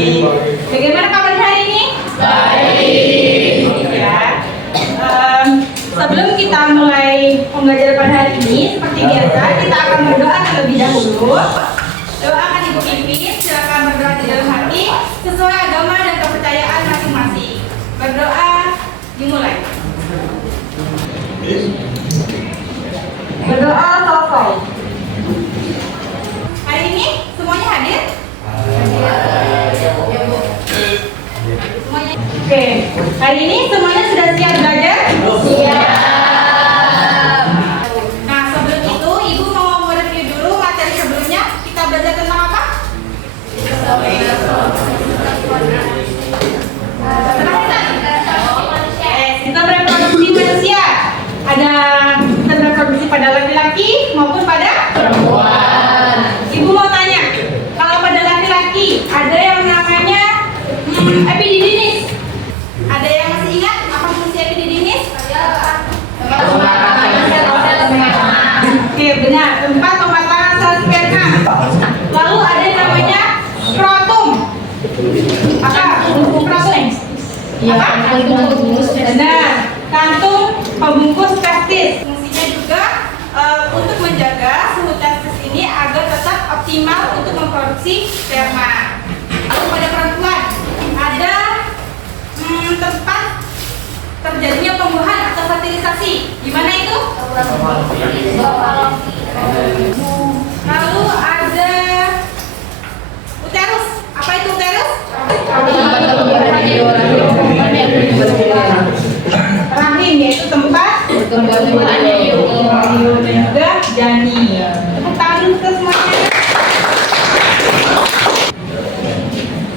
Baik. Bagaimana kabar hari ini? Baik. Ya. Sebelum kita mulai pembelajaran pada hari ini, seperti biasa kita akan berdoa terlebih dahulu. Doakan Ibu Pipin, silakan berdoa di dalam hati sesuai agama dan kepercayaan masing-masing. Berdoa dimulai. Berdoa selesai. Hari ini semuanya hadir? Semuanya. Oke, hari ini semuanya sudah siap belajar? Siap. Nah, sebelum itu Ibu mau mereview dulu materi sebelumnya. Kita belajar tentang apa? Kita reproduksi manusia. Ada reproduksi pada laki-laki maupun pada perempuan. Ibu mau tanya, kalau pada laki-laki ada yang namanya epididymis. Ada yang masih ingat apa fungsi epididymis? Oke, benar, tempat pematangan sel sperma. Lalu ada yang namanya skrotum. Apa? Skrotum. Apa? Benar, kantung pembungkus testis. Fungsinya juga untuk menjaga suhu testis ini agar tetap optimal untuk memproduksi sperma. Lalu pada perempuan ada tempat terjadinya pembuahan atau fertilisasi. Di mana itu? Lalu ada uterus. Apa itu uterus? Rahim, yaitu tempat perkembangan embrion dan juga janin. Tepuk tangan dulu ke semuanya.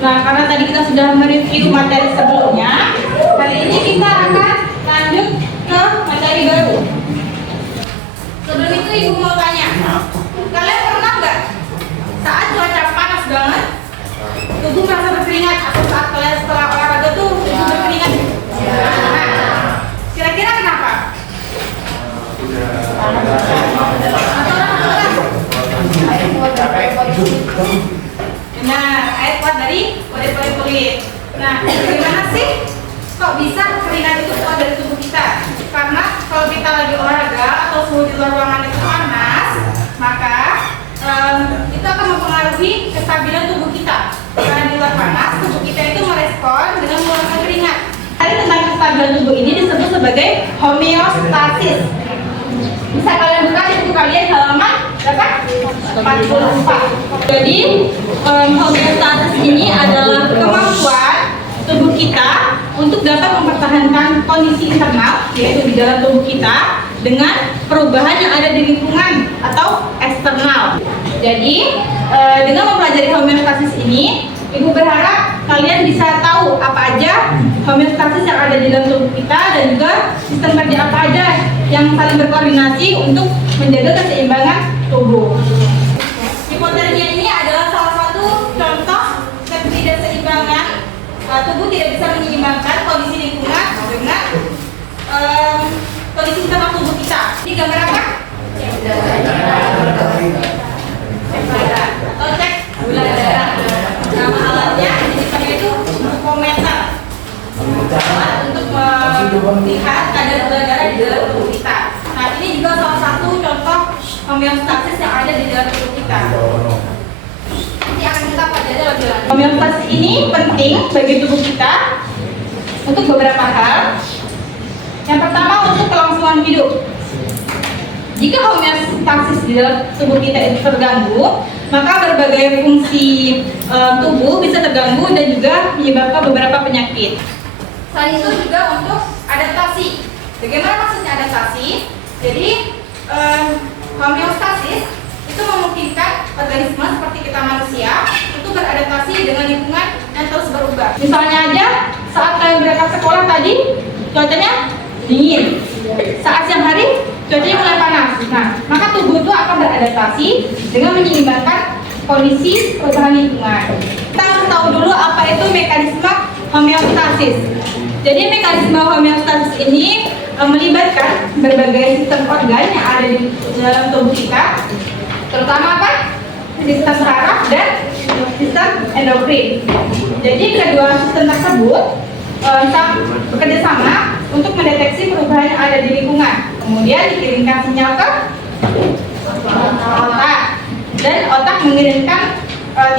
Nah, karena tadi kita sudah mereview materi sebelumnya, kali ini kita akan lanjut ke materi baru. Sebelum itu Ibu mau tanya, kalian pernah nggak saat cuaca panas banget, tubuh merasa berkeringat atau saat kalian setelah olahraga tuh tubuh berkeringat? Nah, kira-kira kenapa? Benar, air keluar dari kulit. Nah, bagaimana sih kok bisa keringat itu keluar dari tubuh kita? Karena kalau kita lagi olahraga atau suhu di luar ruangan itu panas, maka itu akan mempengaruhi kestabilan tubuh kita. Karena di luar panas, tubuh kita itu merespon dengan mengeluarkan keringat. Tadi tentang kestabilan tubuh ini disebut sebagai homeostasis. Bisa kalian buka di buku kalian halaman berapa? 44. Jadi homeostasis ini adalah kemampuan tubuh kita untuk dapat mempertahankan kondisi internal, yaitu di dalam tubuh kita, dengan perubahan yang ada di lingkungan atau eksternal. Jadi dengan mempelajari homeostasis ini, Ibu berharap kalian bisa tahu apa aja homeostasis yang ada di dalam tubuh kita dan juga sistem kerja apa aja yang saling berkoordinasi untuk menjaga keseimbangan tubuh. Hipotermia ini adalah salah satu contoh ketidakseimbangan. Tubuh tidak bisa menyeimbangkan kondisi lingkungan dengan kondisi internal tubuh kita. Ini gambar apa? Atau cek gula darah. Nama alatnya jenisnya itu glukometer. Alat untuk melihat kadar gula darah di dalam tubuh kita. Nah, ini juga salah satu contoh homeostasis yang ada di dalam tubuh kita. Nanti akan kita pelajari lebih lanjut. Homeostasis ini penting bagi tubuh kita untuk beberapa hal. Yang pertama, untuk kelangsungan hidup. Jika homeostasis di dalam tubuh kita itu terganggu, maka berbagai fungsi tubuh bisa terganggu dan juga menyebabkan beberapa penyakit. Selain itu juga untuk adaptasi. Bagaimana maksudnya adaptasi? Jadi homeostasis itu memungkinkan organisme seperti kita manusia itu beradaptasi dengan lingkungan yang terus berubah. Misalnya aja saat kalian berangkat sekolah tadi cuacanya dingin, saat siang hari cuacanya mulai panas. Nah, maka tubuh itu akan beradaptasi dengan menyeimbangkan kondisi perubahan lingkungan. Kita harus tahu dulu apa itu mekanisme homeostasis. Jadi mekanisme homeostasis ini melibatkan berbagai sistem organ yang ada di dalam tubuh kita, terutama apa? Sistem saraf dan sistem endokrin. Jadi kedua sistem tersebut bekerja sama untuk mendeteksi perubahan yang ada di lingkungan. Kemudian dikirimkan sinyal ke otak, dan otak mengirimkan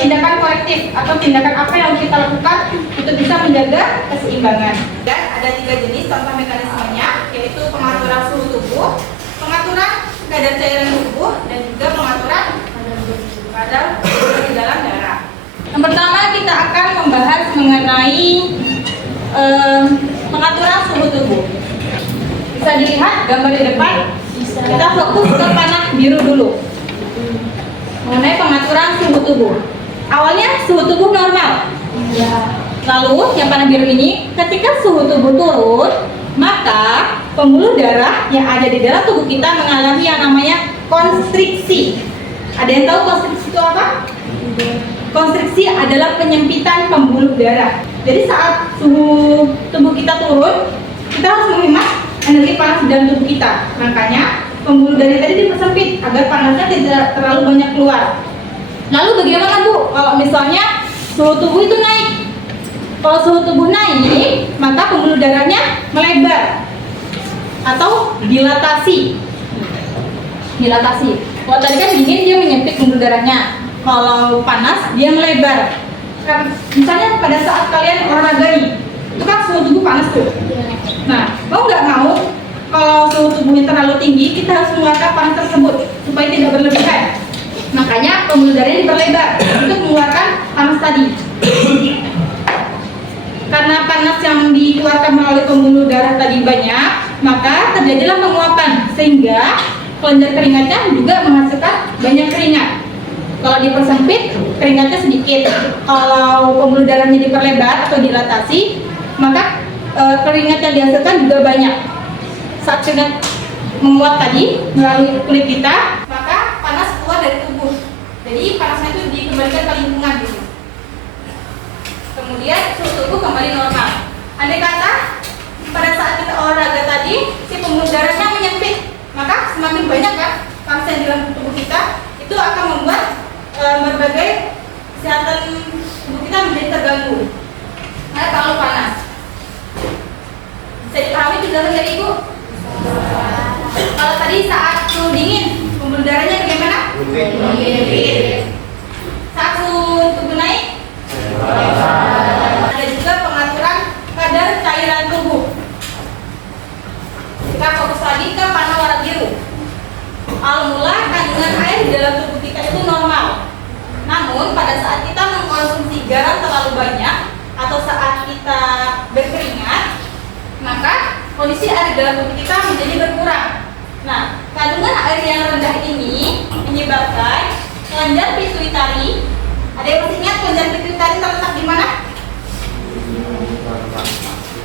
tindakan korektif atau tindakan apa yang kita lakukan untuk bisa menjaga keseimbangan. Dan ada 3 jenis contoh mekanismenya, yaitu pengaturan suhu tubuh, pengaturan kadar cairan tubuh, dan juga pengaturan kadar di dalam darah. Yang pertama kita akan membahas mengenai pengaturan suhu tubuh. Bisa dilihat gambar di depan. Kita fokus ke panah biru dulu. Mengenai pengaturan suhu tubuh. Awalnya suhu tubuh normal. Lalu yang panah biru ini, ketika suhu tubuh turun, maka pembuluh darah yang ada di dalam tubuh kita mengalami yang namanya konstriksi. Ada yang tahu konstriksi itu apa? Konstriksi adalah penyempitan pembuluh darah. Jadi saat suhu tubuh kita turun, kita harus menghemat energi panas dalam tubuh kita. Makanya pembuluh darah tadi dipersempit agar panasnya tidak terlalu banyak keluar. Lalu bagaimana Bu kalau misalnya suhu tubuh itu naik? Kalau suhu tubuh naik, maka pembuluh darahnya melebar atau dilatasi. Dilatasi. Kalau tadi kan dingin, dia menyempit pembuluh darahnya. Kalau panas, dia melebar. Misalnya pada saat kalian olahraga nih, itu kan suhu tubuh panas tuh. Nah, mau nggak mau, kalau suhu tubuhnya terlalu tinggi, kita harus mengeluarkan panas tersebut supaya tidak berlebihan. Makanya pembuluh darahnya diperlebar untuk mengeluarkan panas tadi. Karena panas yang dikeluarkan melalui pembuluh darah tadi banyak, maka terjadilah penguapan sehingga kelenjar keringatnya juga menghasilkan banyak keringat. Kalau dipersempit, keringatnya sedikit. Kalau pembuluh darahnya diperlebar atau dilatasi, maka keringat yang dihasilkan juga banyak. Saat keringat menguap tadi melalui kulit kita, maka panas keluar dari tubuh. Jadi panasnya itu dikembalikan ke lingkungan gitu. Kemudian suhu tubuh kembali normal. Andai kata pada saat kita olahraga tadi, si pembuluh darahnya menyempit, maka semakin banyak kan panas yang di dalam tubuh kita, itu akan membuat berbagai kesehatan tubuh kita menjadi terganggu. Karena terlalu panas. Bisa dipahami penjelasan dari Ibu? Kalau tadi saat suhu dingin, pembuluh darahnya bagaimana? Menyempit. Saat suhu tubuh naik, ada juga pengaturan kadar cairan tubuh. Kita fokus lagi ke panah warna biru. Awal mula kandungan air di dalam tubuh kita itu normal. Namun pada saat kita mengkonsumsi garam terlalu banyak atau saat kita berkeringat, maka kondisi air di dalam tubuh kita menjadi berkurang. Nah, kandungan air yang rendah ini menyebabkan kelenjar pituitari. Ada yang masih ingat kelenjar pituitari terletak di mana?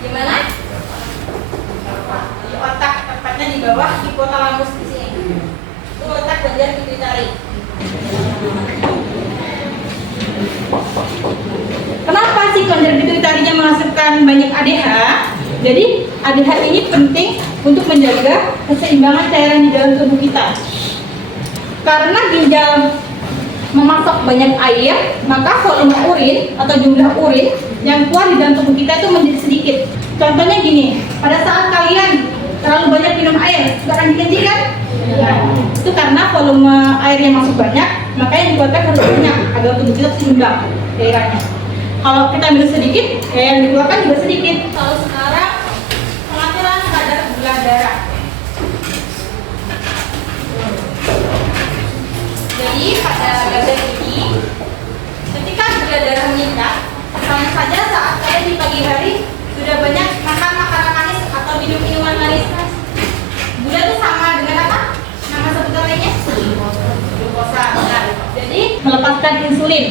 Di mana? Di otak, tepatnya di bawah hipotalamus di sini. Itu letak kelenjar pituitari. Kenapa sih kelenjar pituitarinya menghasilkan banyak ADH? Jadi ADH ini penting untuk menjaga keseimbangan cairan di dalam tubuh kita. Karena ginjal memasok banyak air, maka volume urin atau jumlah urin yang keluar di dalam tubuh kita itu menjadi sedikit. Contohnya gini, pada saat kalian terlalu banyak minum air, suka kencing kan? Ya. Itu karena volume air yang masuk banyak, maka yang dikeluarkan harus banyak agar tubuh kita seimbang cairannya. Kalau kita minum sedikit, yang dikeluarkan juga sedikit. Kalau sekarang pengaturan kadar gula darah. Jadi pada gambar ini, ketika gula darah meningkat, misalnya saja saat kalian di pagi hari sudah banyak makan makanan manis atau minum minuman manis. Gula itu sama dengan apa? Nama sebutan lainnya? Glukosa. Nah, jadi melepaskan insulin.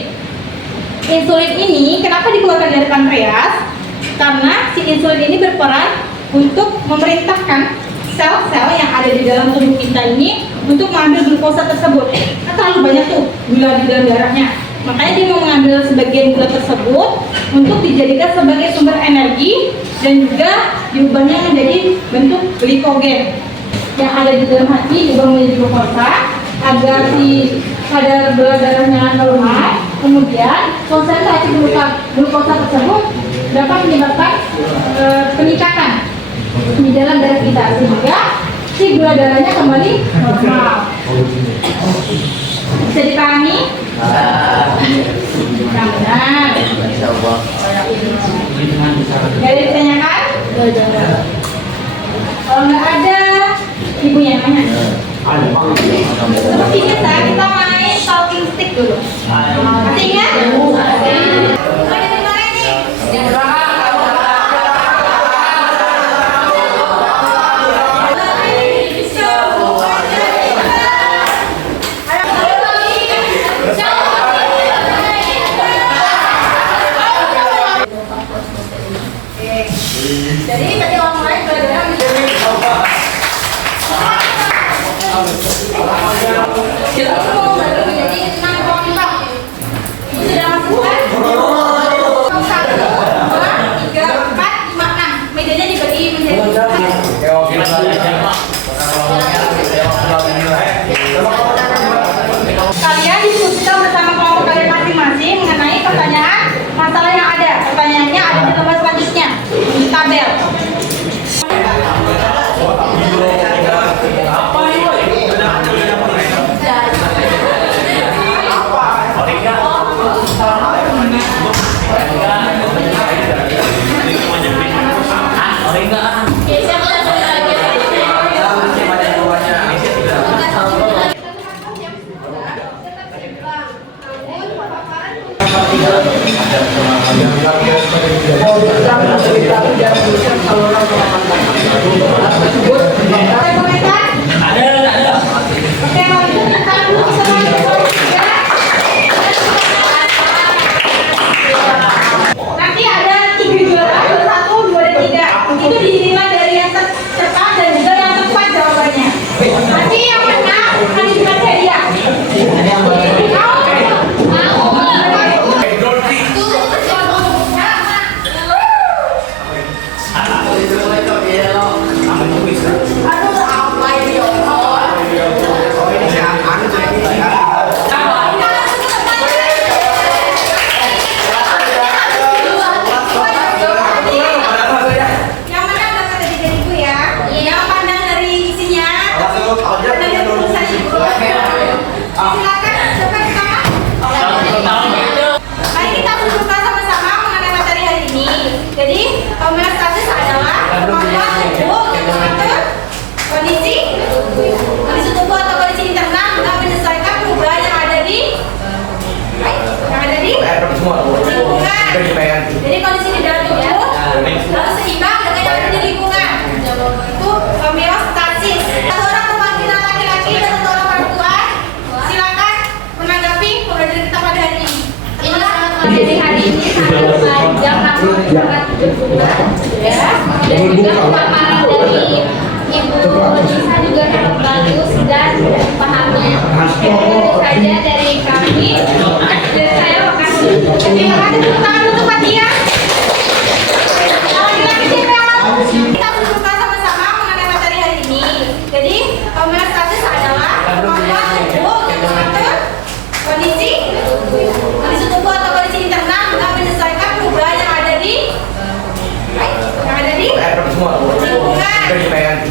Insulin ini kenapa dikeluarkan dari pankreas? Karena si insulin ini berperan untuk memerintahkan sel-sel yang ada di dalam tubuh kita ini untuk mengambil glukosa tersebut. Nah, terlalu banyak tuh gula di dalam darahnya. Makanya dia mau mengambil sebagian gula tersebut untuk dijadikan sebagai sumber energi dan juga diubahnya menjadi bentuk glikogen yang ada di dalam hati, diubah menjadi glukosa agar si kadar gula darahnya normal. Kemudian konsentrasi glukosa tersebut dapat menyebabkan peningkatan di dalam darah kita sehingga si gula darahnya kembali normal. Bisa dipahami? Benar. Jadi ditanyakan? Kalau nggak ada, ibu yang nanya. Seperti biasa kita main talking stick dulu. Masih ingat? Jadi tadi orang lain belajar jadi 6,5. Ibu sudah masukkan 1, 2, 3, 4, 5, 6. Mejanya dibagi menjadi kalian diskusikan bersama kelompok kalian masing-masing mengenai pertanyaan masalah yang ada. Pertanyaannya ada di lembar selanjutnya di tabel. Nanti ada 3 juara, 1, 2, dan 3. Itu dinilai dari yang cepat dan juga yang tepat jawabannya. Nanti yang menang akan diberikan hadiah. Jadi kondisi di dalam tubuh harus seimbang dengan yang ada di lingkungan. Itu homeostasis. Satu orang perwakilan laki-laki dan satu orang perempuan. Silakan menanggapi pembelajaran kita pada hari ini. Materi hari ini sangat panjang, sangat berguna, ya. Dan juga pemaparan dari Ibu Nisa juga sangat bagus dan pahami. Itu saja dari kami. Dan saya makasih. Terima kasih tepuk tangan untuk Fatia. Kita berjumpa sama-sama mengenai materi hari ini. Jadi homeostasis adalah kemampuan tubuh untuk mengatur kondisi tubuh atau kondisi internal dengan menyesuaikan perubahan yang ada di lingkungan.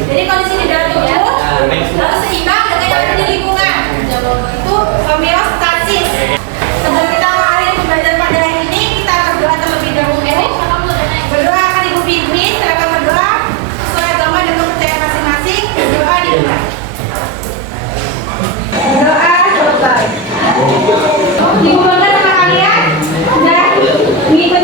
Jadi kondisi di dalam tubuh harus seimbang dengan yang ada di lingkungan. Itu homeostasis. Sebelum kita mengakhiri pembelajaran pada hari ini, kita akan berdoa terlebih dahulu. Berdoa akan Ibu pimpin, silakan berdoa sesuai agama dan kepercayaan masing-masing. Berdoa dimulai. Berdoa selesai. Ibu bangga sama kalian sudah mengikuti